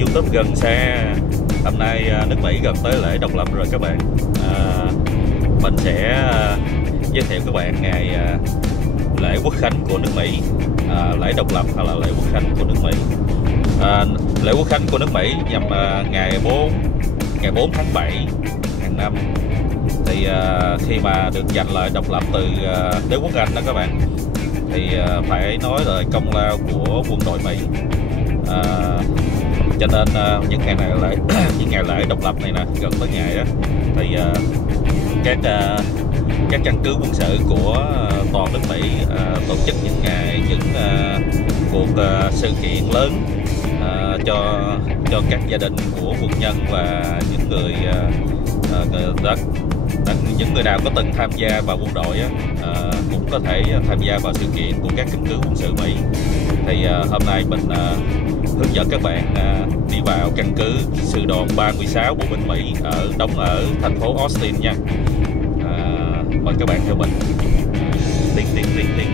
YouTube gần xa. Hôm nay nước Mỹ gần tới lễ độc lập rồi các bạn. Mình sẽ giới thiệu các bạn ngày lễ quốc khánh của nước Mỹ, lễ độc lập hoặc là lễ quốc khánh của nước Mỹ. Lễ quốc khánh của nước Mỹ nhằm ngày 4 tháng 7 hàng năm. Thì khi mà được giành lại độc lập từ đế quốc Anh đó các bạn, thì phải nói lời công lao của quân đội Mỹ. Cho nên những ngày này lễ những ngày lễ độc lập này nè, gần tới ngày đó, thì các căn cứ quân sự của toàn nước Mỹ tổ chức những cuộc sự kiện lớn cho các gia đình của quân nhân và những người những người nào có từng tham gia vào quân đội cũng có thể tham gia vào sự kiện của các căn cứ quân sự Mỹ. Thì hôm nay mình hướng dẫn các bạn đi vào căn cứ sư đoàn 36 bộ binh Mỹ đóng ở thành phố Austin nha. Mời các bạn theo mình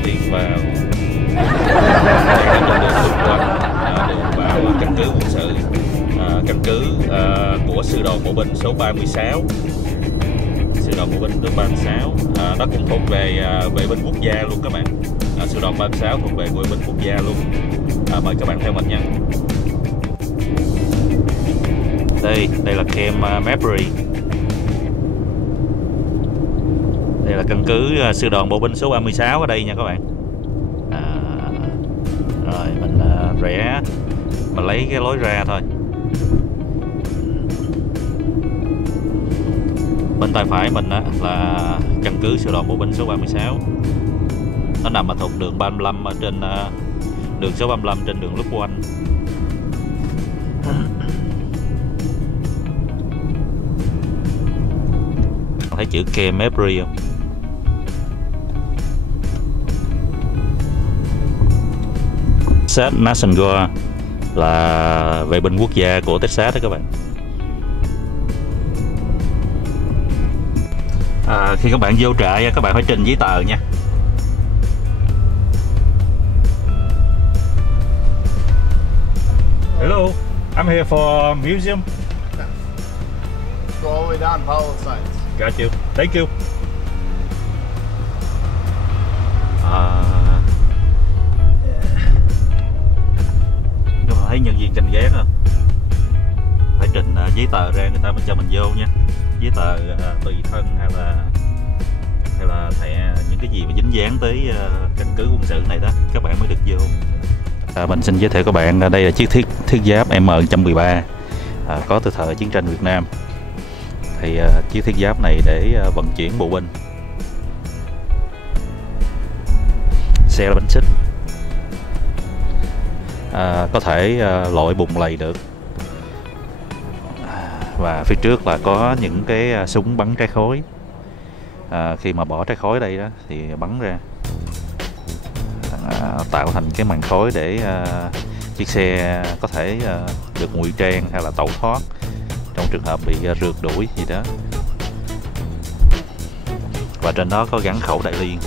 tiến vào đường vào căn cứ quân sự, căn cứ của sư đoàn bộ binh số 36. Sư đoàn bộ binh số 36 nó cũng thuộc về vệ binh quốc gia luôn các bạn. Sư đoàn 36 thuộc về vệ binh quốc gia luôn. Mời các bạn theo mình nha. Đây là Camp Mabry. Đây là căn cứ sư đoàn bộ binh số 36 ở đây nha các bạn. Rồi mình mình lấy cái lối ra thôi. Bên tay phải mình là căn cứ sư đoàn bộ binh số 36. Nó nằm ở thuộc đường 35 ở trên đường số 35 trên đường Quân. Thấy chữ Camp Mabry không? Texas National Guard là vệ binh quốc gia của Texas đó các bạn. Khi các bạn vô trại các bạn phải trình giấy tờ nha. Hello, I'm here for museum. Go all the way down, follow the signs. Got you. Thank you. Thấy nhân viên canh gác không? Phải trình giấy tờ ra người ta mới cho mình vô nha. Giấy tờ tùy thân hay là thẻ, những cái gì mà dính dáng tới căn cứ quân sự này đó các bạn mới được vô. Mình xin giới thiệu các bạn, đây là chiếc thiết giáp M113 có từ thời chiến tranh Việt Nam. Thì chiếc thiết giáp này để vận chuyển bộ binh. Xe là bánh xích, có thể lội bùng lầy được. Và phía trước là có những cái súng bắn trái khối. Khi mà bỏ trái khối đây đó thì bắn ra, tạo thành cái màn khói để chiếc xe có thể được ngụy trang hay là tẩu thoát trong trường hợp bị rượt đuổi gì đó. Và trên đó có gắn khẩu đại liên,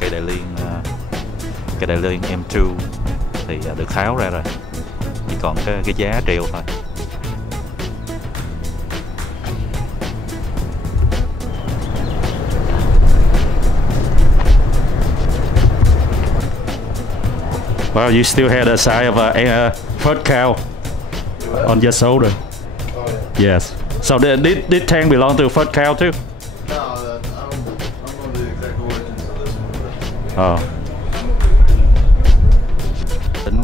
cây đại liên M2 thì được tháo ra rồi, chỉ còn cái giá treo thôi. Well, you still had a sign of a third cow on your shoulder. Oh, yeah. Yes. So did tank belong to third cow too? No, I don't know the exact origins of this one. Tính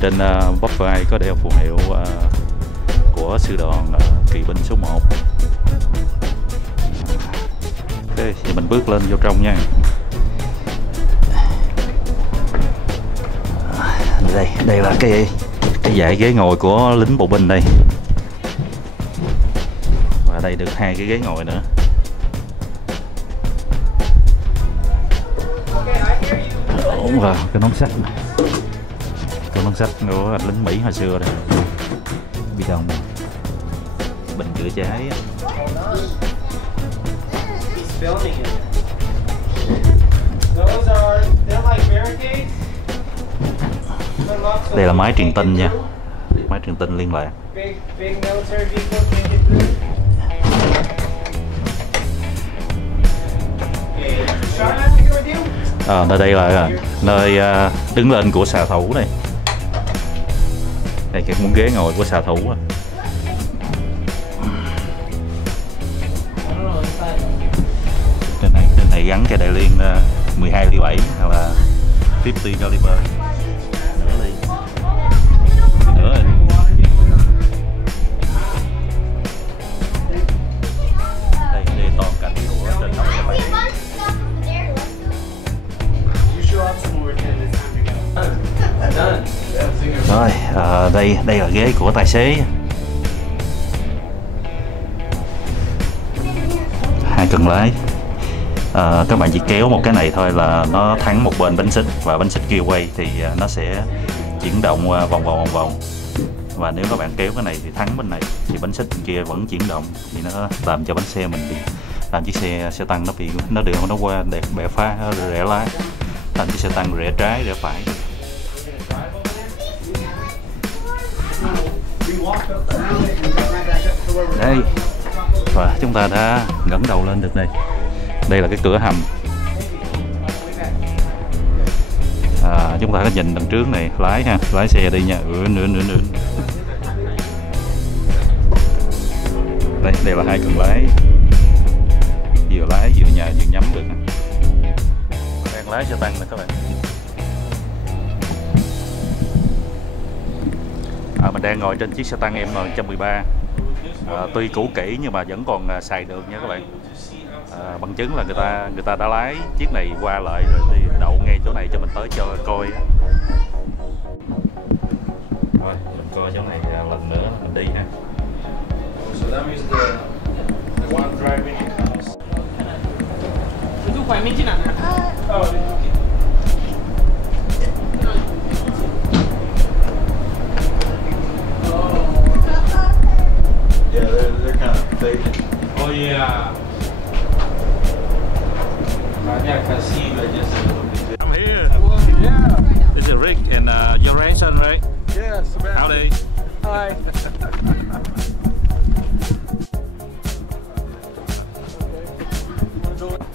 trên bắp vai có đeo phù hiệu của sư đoàn kỵ binh số 1. Ok, thì mình bước lên vô trong nha. Đây là cái dãy ghế ngồi của lính bộ binh đây. Và đây được 2 cái ghế ngồi nữa. Ổn vào cái nón sắt này. Cái nón sắt của lính Mỹ hồi xưa đây. Bị đồng bình chữa cháy. Those are, they're like barricades. Đây là máy truyền tin nha, máy truyền tin liên lạc. Nơi đây là nơi đứng lên của xạ thủ này. Đây cái muốn ghế ngồi của xạ thủ. Trên này gắn cái đại liên 12 ly 7 hoặc là 50 caliber. Nữa rồi. Đây toàn cảnh của trên nóc các bạn. Rồi, đây là ghế của tài xế. Hai cần lái. Các bạn chỉ kéo một cái này thôi là nó thắng một bên bánh xích, và bánh xích kia quay thì nó sẽ chuyển động vòng vòng. Và nếu các bạn kéo cái này thì thắng bên này thì bánh xích bên kia vẫn chuyển động, thì nó làm cho bánh xe mình bị, làm chiếc xe tăng nó đường nó qua bẻ phá rẽ lái, làm chiếc xe tăng rẽ trái rẽ phải. Đây, và chúng ta đã ngẩng đầu lên được đây. Đây là cái cửa hầm. Chúng ta có nhìn đằng trước này, lái xe đi nha. Đây là hai cần lái, vừa lái vừa nhắm được. Đang lái xe tăng nè các bạn. Mình đang ngồi trên chiếc xe tăng M113. Tuy cũ kỹ nhưng mà vẫn còn xài được nha các bạn. Bằng chứng là người ta đã lái chiếc này qua lại rồi thì đậu ngay chỗ này cho mình tới cho coi. Rồi mình coi chỗ này lần nữa mình đi ha. So that means the one driving comes. Yeah, they're kind of faded. Oh yeah. I'm here. Yeah. This is Rick and your grandson, right? Yeah, Sebastian. Howdy. Hi.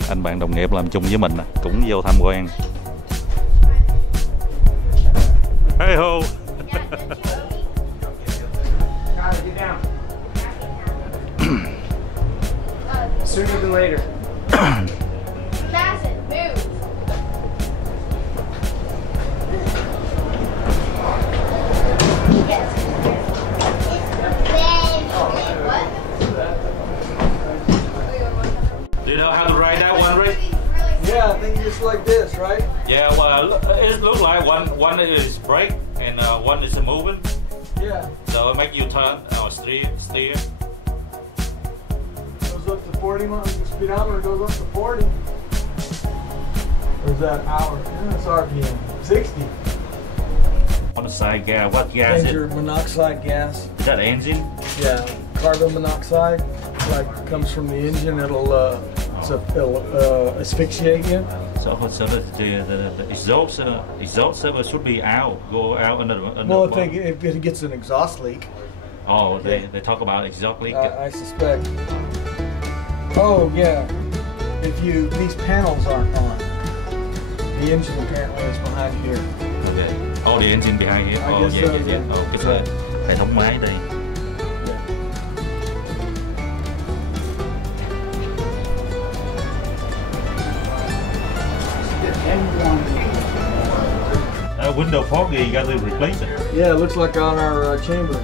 Anh bạn đồng nghiệp làm chung với mình cũng vô tham quan. Hey ho. Sooner than later. Do you know how to ride that one, Rick? Yeah, I think just like this, right? Yeah, well, it looks like one is brake and one is moving. Yeah. So it make you turn or steer. Goes up to 40 miles. The speedometer goes up to 40. Or is that hour? Yeah, it's RPM. 60. On the side gas, what gas is it? Danger monoxide gas. Is that engine? Yeah, carbon monoxide. Like comes from the engine. It'll asphyxiate you. So the exhaust should be out, go out under Well, if it gets an exhaust leak. Oh, they talk about exhaust leak. I suspect. Oh yeah, these panels aren't on. The engine apparently is behind here. Okay. Oh, the engine behind here. Oh, yeah. Oh, cái là hệ thống máy đây. Window foggy, you got to replace it. Yeah, it looks like on our chamber.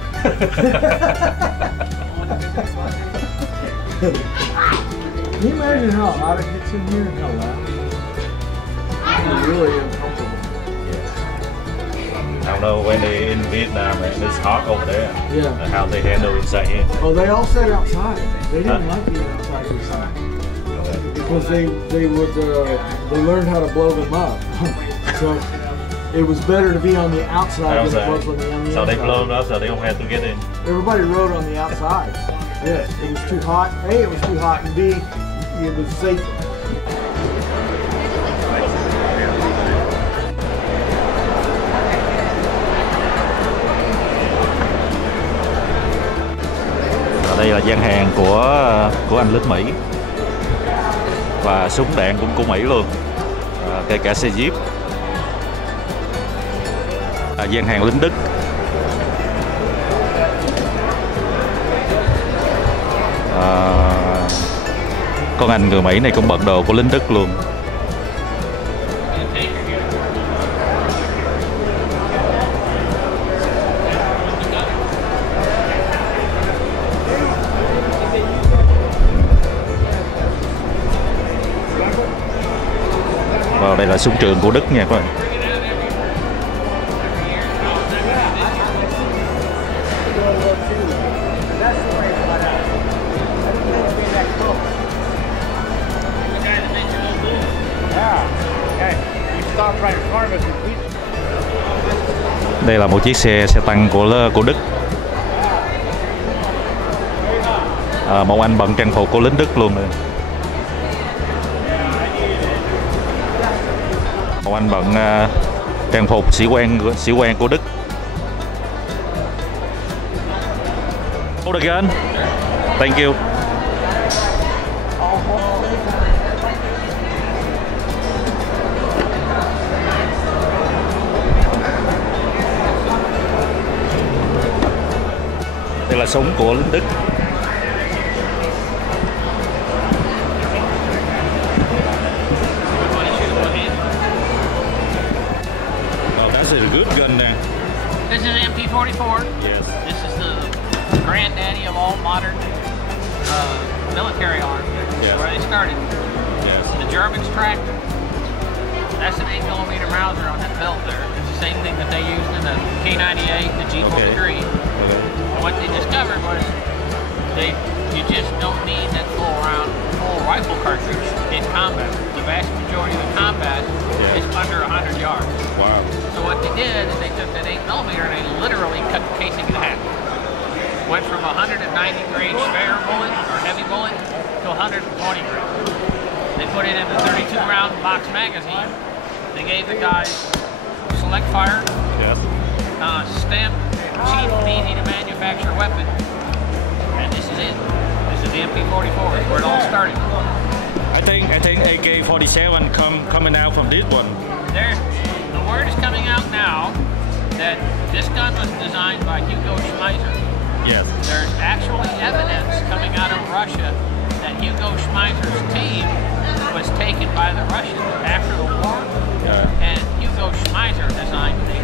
Can you imagine how hot it gets in here and how loud? It's really uncomfortable. Yeah. I don't know when they're in Vietnam and it's hot over there. Yeah. How they handle inside here. Oh, they all sat outside. They didn't like being outside this time. Okay. Because they learned how to blow them up. So it was better to be on the outside than it was on the inside. So they blow it up so they don't have to get in. Everybody rode on the outside. Yeah, it was too hot. A, it was too hot, and B, it was safer. Đây là gian hàng của anh lính Mỹ và súng đạn cũng của Mỹ luôn, kể cả xe Jeep. Gian hàng lính Đức. Con anh người Mỹ này cũng bận đồ của lính Đức luôn. Và đây là súng trường của Đức nha các bạn. Đây là một chiếc xe tăng của Đức. Một anh bận trang phục của lính Đức luôn rồi. Một anh bận trang phục sĩ quan của Đức. Hold again. Thank you. Đây là súng của lính Đức. Oh, that's a good gun there. This is an MP44. Yes. This is the granddaddy of all modern military arms. Yes. Where they started. Yes. The Germans tracked them. That's an 8mm Mauser on that belt there. It's the same thing that they used in the K98, the G43. Okay. What they discovered was you just don't need that full rifle cartridge in combat. The vast majority of the combat is under 100 yards. Wow. So what they did is they took that 8mm and they literally cut the casing in half. Went from 190 gauge spare bullet or heavy bullet to 120 gauge. They put it in the 32 round box magazine. They gave the guys select fire, Yes. stamped, cheap, easy to manufacture weapon. And this is it. This is the MP44. It's where it all started. I think AK-47 coming out from this one. The word is coming out now that this gun was designed by Hugo Schmeisser. Yes. There's actually evidence coming out of Russia that Hugo Schmeisser's team was taken by the Russians after the war, and Hugo Schmeisser designed the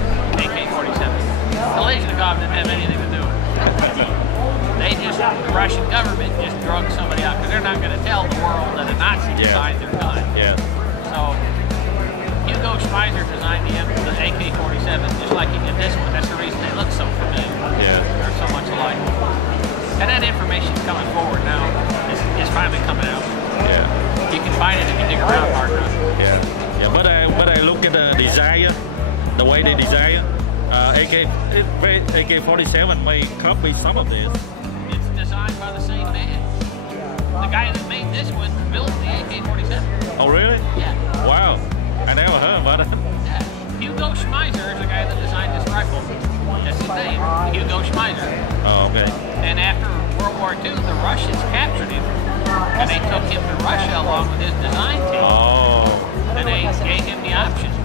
AK-47. The Kalashnikov didn't have anything to do with it. The Russian government just drug somebody out because they're not going to tell the world that a Nazi designed their gun. Yeah. So Hugo Schmeisser designed the AK-47 just like he did this one. That's the reason they look so familiar. Yeah. They're so much alike. And that information's coming forward now. It's finally coming out. Yeah. You can find it if you dig around hard enough. Yeah. Yeah. But I look at the design, the way they design. AK-47 may copy some of this. It's designed by the same man. The guy that made this one built the AK-47. Oh, really? Yeah. Wow. I never heard about it. Yeah. Hugo Schmeisser is the guy that designed this rifle. That's his name, Hugo Schmeisser. Oh, okay. And after World War II, the Russians captured him, and they took him to Russia along with his design team. Oh. And they gave him the option. You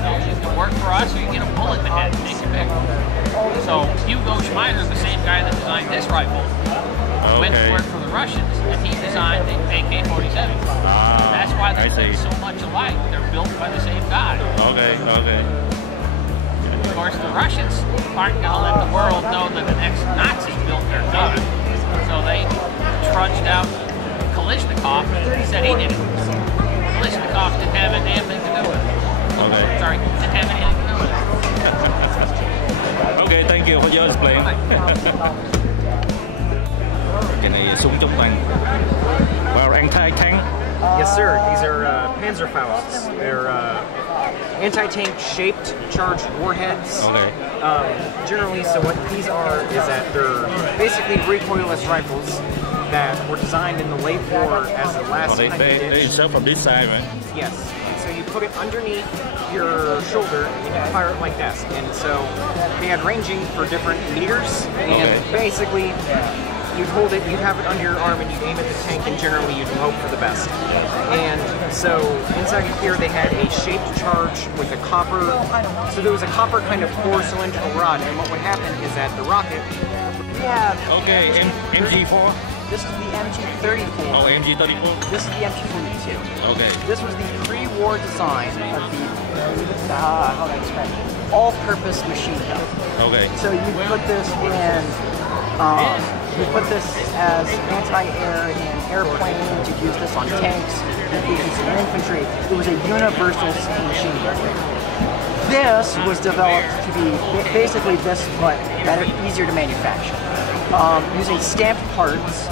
know, you can work for us or you get a bullet in the head and take your pick. So Hugo Schmeisser is the same guy that designed this rifle. Okay. Went to work for the Russians, and he designed the AK-47. That's why they look so much alike. They're built by the same guy. Okay, okay. Of course, the Russians aren't going to let the world know that the next Nazi built their gun. So they trudged out Kalashnikov and said he did it. Kalashnikov didn't have a damn thing to do with it. Okay. Sorry, didn't have anything to do with it. Okay, thank you for your explain. Cái này súng chống tăng. Vào anti-tank. Yes, sir. These are Panzerfausts. They're anti-tank shaped charged warheads. Okay. Generally, so what these are is that they're basically recoilless rifles that were designed in the late war as the last They insert from this side, right? Yes. And so you put it underneath your shoulder and you fire it like that. And so they had ranging for different meters, and basically you'd hold it, you'd have it under your arm, and you'd aim at the tank, and generally you'd hope for the best. And so inside here they had a shaped charge with a copper, so there was a copper kind of 4 cylindrical rod, and what would happen is that the rocket, we have... Okay, MG4? This is the MG34. Oh, MG34? This is the MG42. Okay. This was the pre-war design of the, how do I describe it? All-purpose machine gun. Okay. So you put this in, you put this as anti-air in airplanes, you'd use this on tanks, you'd use it in infantry. It was a universal machine gun. This was developed to be basically this, but better, easier to manufacture. Using stamped parts.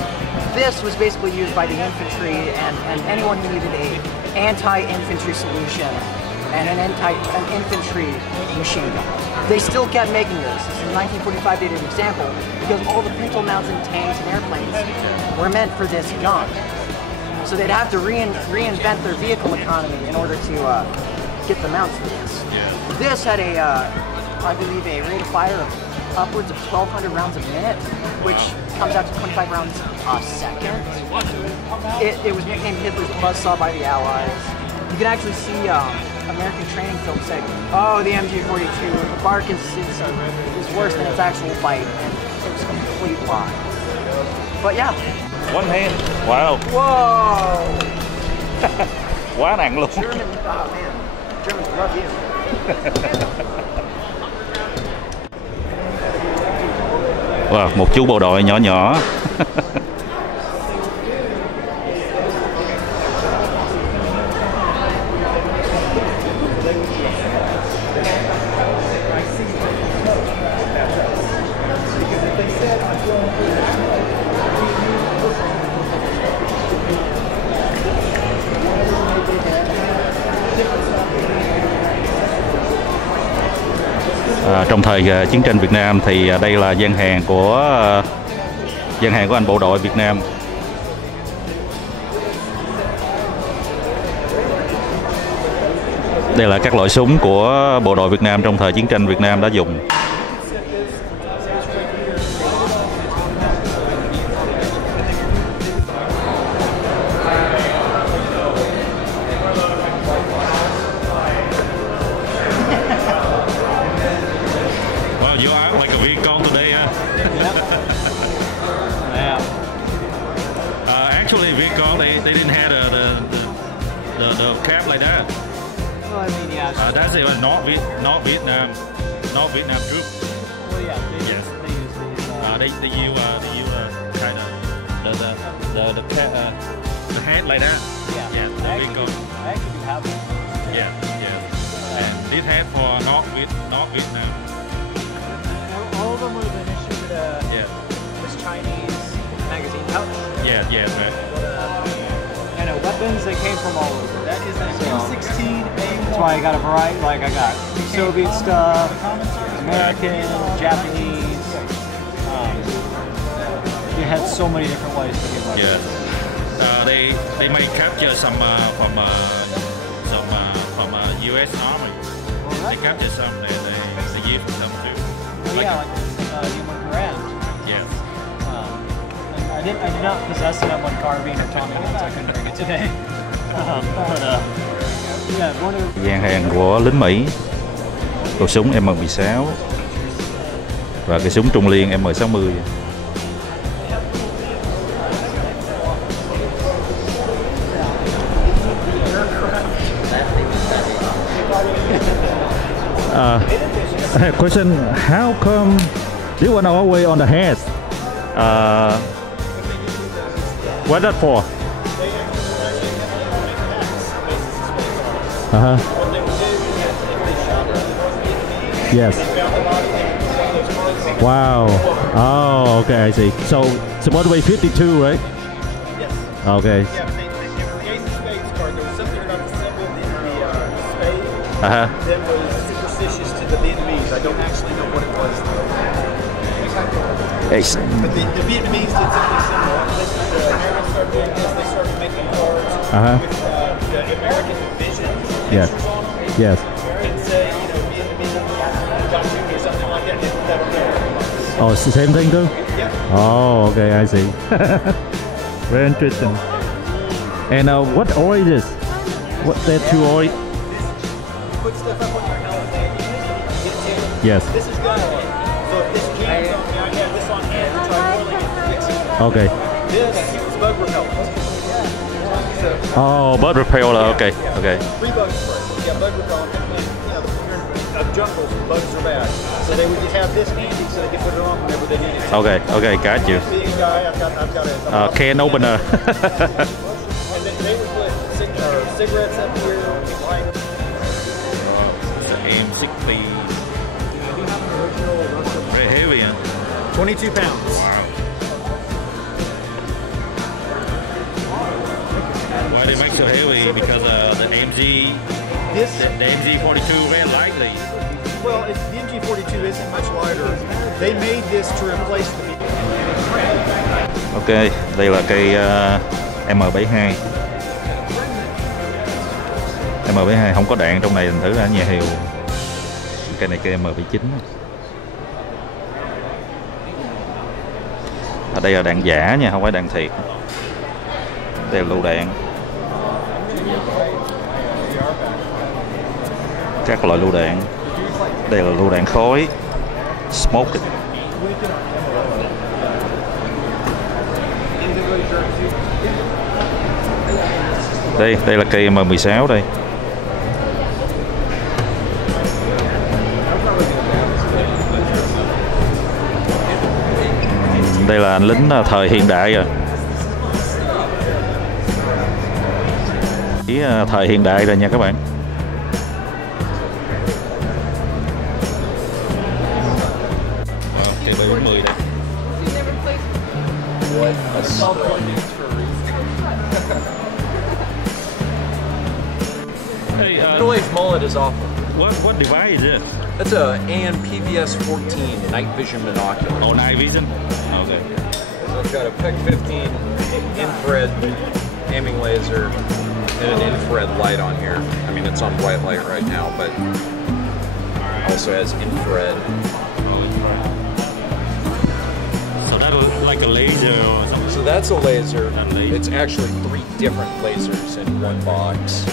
This was basically used by the infantry and anyone who needed a anti-infantry solution and an infantry machine gun. They still kept making this. In 1945 they did an example because all the pintle mounts in tanks and airplanes were meant for this gun. So they'd have to reinvent their vehicle economy in order to get the mounts for this. This had a, I believe, a rate of fire of upwards of 1,200 rounds a minute, which comes out to 25 rounds a second. It was nicknamed Hitler's buzzsaw by the Allies. You can actually see American training films say, oh, the MG42, the bark is worse than its actual bite, and it was a complete lie. But yeah. One hand. Wow. Whoa! Quá nặng luôn. German, oh man, Germans love you. Wow, một chú bộ đội nhỏ nhỏ. Trong thời chiến tranh Việt Nam thì đây là gian hàng của anh bộ đội Việt Nam. Đây là các loại súng của bộ đội Việt Nam trong thời chiến tranh Việt Nam đã dùng. Actually, Vietcong they didn't have the cap like that. Well, I mean, yeah. That's it. Not Vietnam troop. Well, yeah. They use these. They use kind of the head like that. Yeah. Yeah. I actually have one. Yeah. And this head for not Vietnam. All of them were then issued this Chinese magazine pouch. Yeah, right. And weapons that came from all over. That is an M16A1. That's why I got a variety. Like I got Soviet stuff, American, Japanese. You had so many different ways to get weapons. Yeah. They may capture some from U.S. Army. They capture some. They use some too. Yeah, like human grand. Yes. I did not possess that one carbine or Tommy guns. I couldn't bring it today. Yeah, one of the... Gian hàng của lính Mỹ, khẩu súng M16 và cái súng trung liên M60. I have a question. How come this one always on the head? What that for? Yes. Wow. Oh, okay, I see. So supposed to be 52, right? Yes. Okay. Yeah, in the Gates Spades card, there was something about the symbol in the spade that was superstitious to the Vietnamese. I don't actually know what it was, though. But the Vietnamese did something similar. The Americans started doing this. They started making cards with the American division pictures on them. Yes. And say, Vietnamese, John Jr. or something like that. They put that on there. Oh, it's the same thing too? Yep. Oh, okay, I see. Very interesting. And what oil is this? What that two oil? Put stuff up on your helmet, man. You use them, get tickled. Yes. This is gun oil. So if this jam's on me, I have this on hand to try oiling it to fix it. Okay. This is bug repellent. So, Oh, bug repeller. Okay. Okay. free bug spray. Yeah, bug repellent. And, you know, you're in jungles, bugs are bad. So they would have this handy so they can put it on whenever they need it. Okay. Okay. Got you. Being a guy, I've got a Can opener. And then they would put cigarettes up here, light. M60. Very heavy, huh? 22 pounds. Why they make so heavy? Because the MG, the MG42 very lightly. Well, the MG42 isn't much lighter. They made this to replace the. Ok, đây là cây M72. M72 không có đạn trong này, thành thử là nhà hiệu. Cây này cây M79. Ở đây là đạn giả nha, không phải đạn thiệt. Đây là lựu đạn. Các loại lựu đạn. Đây là lựu đạn khói, smoke. Đây là cây M16 đây. Đây là lính thời hiện đại rồi. Thời hiện đại rồi nha các bạn. Cây B40 đây. Hey, Middle-aged mullet is awful. what device is this? That's a AN PVS-14 night vision binocular. Oh, night vision. Okay. So it's got a PEC 15 infrared aiming laser and an infrared light on here. I mean, it's on white light right now, but also has infrared. So that's like a laser or something. So that's a laser. laser. It's actually 3 different lasers in one box.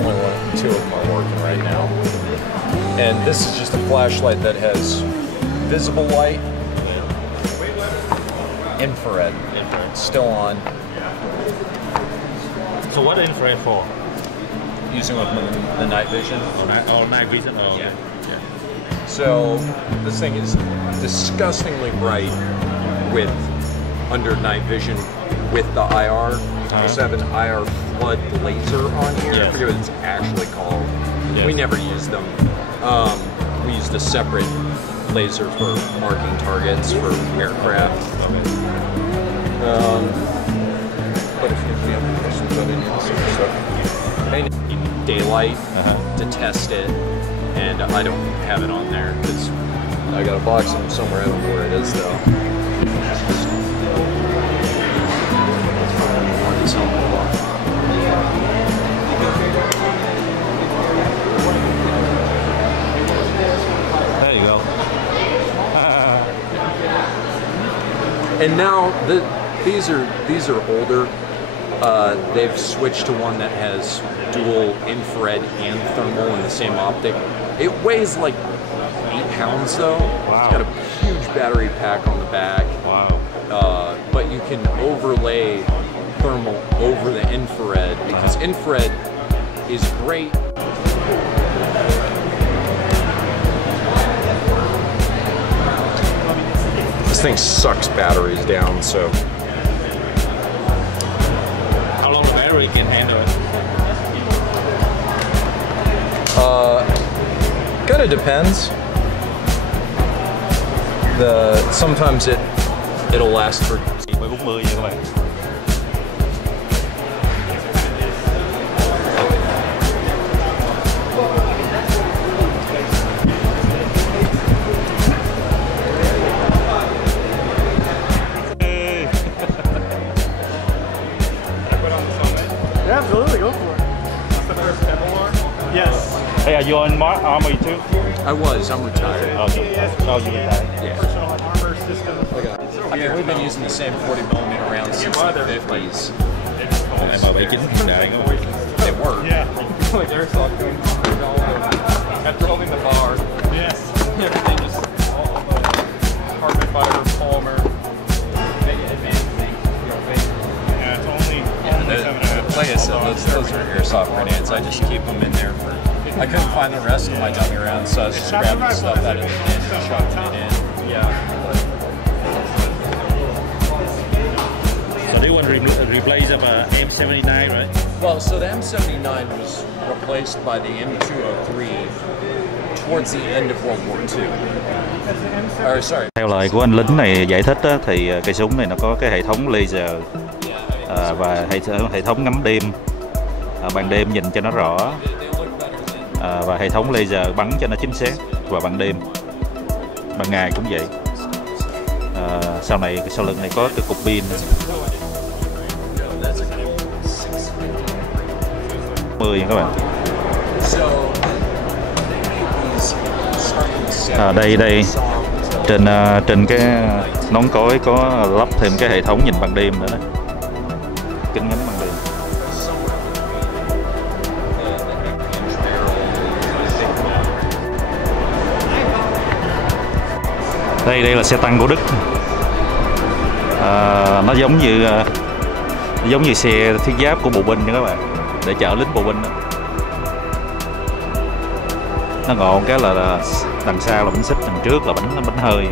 Only 2 of them are working right now. And this is just a flashlight that has visible light, infrared, still on. So what infrared for? Using the night vision. Night vision. Oh, yeah. So this thing is disgustingly bright with under night vision with the IR. We also have an IR flood laser on here. Yes. I forget what it's actually called. Yes. We never used them. We used a separate laser for marking targets for aircraft. But if you have any questions on any of this other stuff, I need daylight to test it, and I don't have it on there because I got a box of them somewhere. I don't know where it is though. There you go. And now these are older. They've switched to one that has dual infrared and thermal in the same optic. It weighs like 8 pounds though. Wow. It's got a huge battery pack on the back. Wow. But you can overlay thermal over the infrared because infrared is great. This thing sucks batteries down, so. How long the battery can handle it? Kind of depends. Sometimes it'll last for. M40 nha các bạn. Yeah, absolutely, go for it. That's the first demo one? Yes. Hey, are you on Army too? I'm retired. Okay. Oh, you retired. Yeah. Personal armor system. I got mean, we've been using the same 40mm rounds since the 50s. M79 They were. Yeah. Like airsoft guns. After holding the bar. Yes. Everything just all the carbon fiber, polymer, advancing. Yeah, it's only like I said, those are airsoft grenades. I just keep them in there for. I couldn't find the rest of my dummy rounds, so I was just grabbing stuff out of the bin and shoving it in. Yeah. So they want to replace them M79, right? Well, so the M79 was replaced by the M203 towards the end of World War II. Or, sorry. Theo lời của anh lính này giải thích á, thì cây súng này nó có cái hệ thống laser và hệ thống ngắm đêm, ban đêm nhìn cho nó rõ, và hệ thống laser bắn cho nó chính xác vào ban đêm, ban ngày cũng vậy. Sau này sau lưng này có cái cục pin 10 nha các bạn. Đây trên cái nón cối có lắp thêm cái hệ thống nhìn ban đêm nữa đó. Kính ngắm ban đêm. Đây là xe tăng của Đức. Nó giống như xe thiết giáp của bộ binh nha các bạn, để chở lính bộ binh đó. Nó ngộ cái là đằng sau là bánh xích, đằng trước là bánh hơi.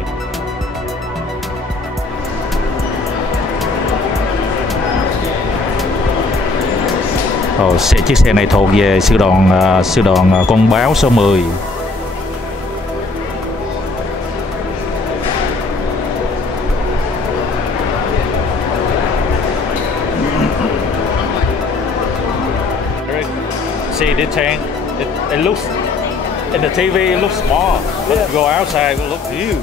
Chiếc xe này thuộc về sư đoàn con báo số 10. See the tank, it looks in the TV it looks small, but go outside it looks huge.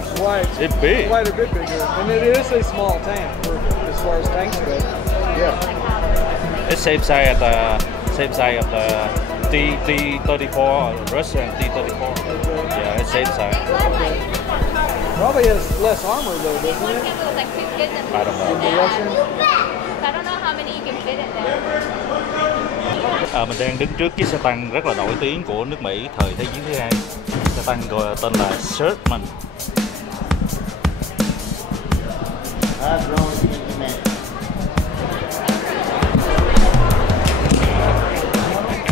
It's big. Quite a bit bigger, and it is a small tank as far as tanks go. Yeah. It's same size as the T-34 Russian T-34. Yeah, it's same size. Probably has less armor though, doesn't it? I don't know. The Russian. I don't know how many you can fit in there. Mình đang đứng trước chiếc xe tăng rất là nổi tiếng của nước Mỹ thời Thế chiến thứ hai. Xe tăng gọi tên là Sherman.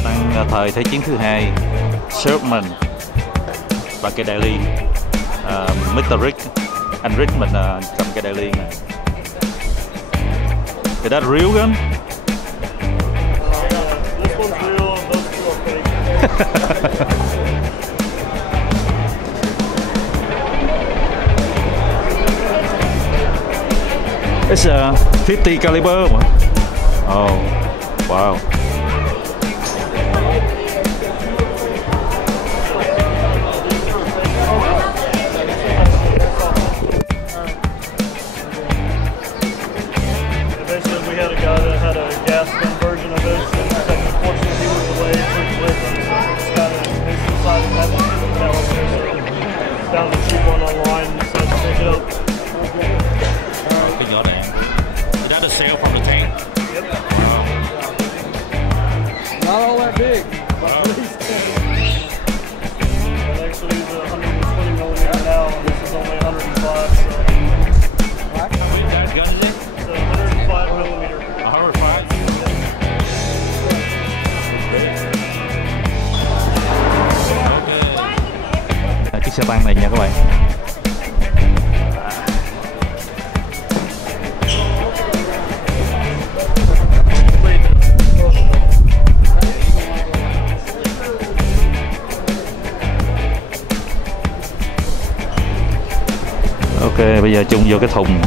Tăng thời Thế chiến thứ hai, Sherman và cây đại liên. Mr. Rick, anh Rick mình cầm cây đại liên này. Is that real gun? It's a 50 caliber. Oh, wow. Basically, we had a guy that had a gas gun version of it, and unfortunately he was away with him, so just kind of decided to have a caliber, so found a cheap one online and decided to pick it up. Cái nhỏ này, is that a sale from the tank? Yep. Wow. Not all that big. Wow. It actually is 120mm now, and this is only 105. So. How many gun is it? It's 105mm. 105. Chiếc xe tăng này nha các bạn. Ok, bây giờ chung vô cái thùng.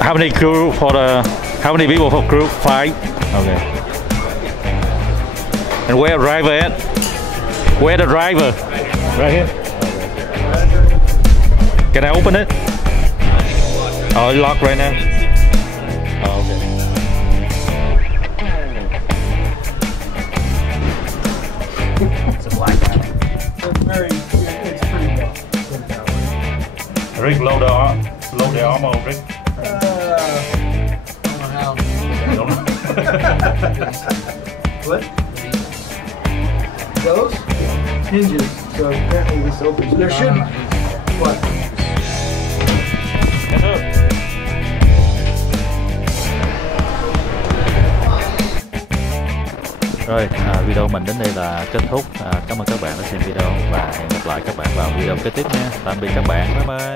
How many crew for the? How many people for crew? 5. Okay. And where driver at? Where the driver? Right here. Can I open it? Oh, it's locked right now. Oh, okay. Rick, load the armor, Rick. I don't know how. What? Those? Hinges. So apparently this opens. There should be. What? Yes, sir. Rồi, video mình đến đây là kết thúc. Cảm ơn các bạn đã xem video và hẹn gặp lại các bạn vào video kế tiếp nha. Tạm biệt các bạn, bye bye.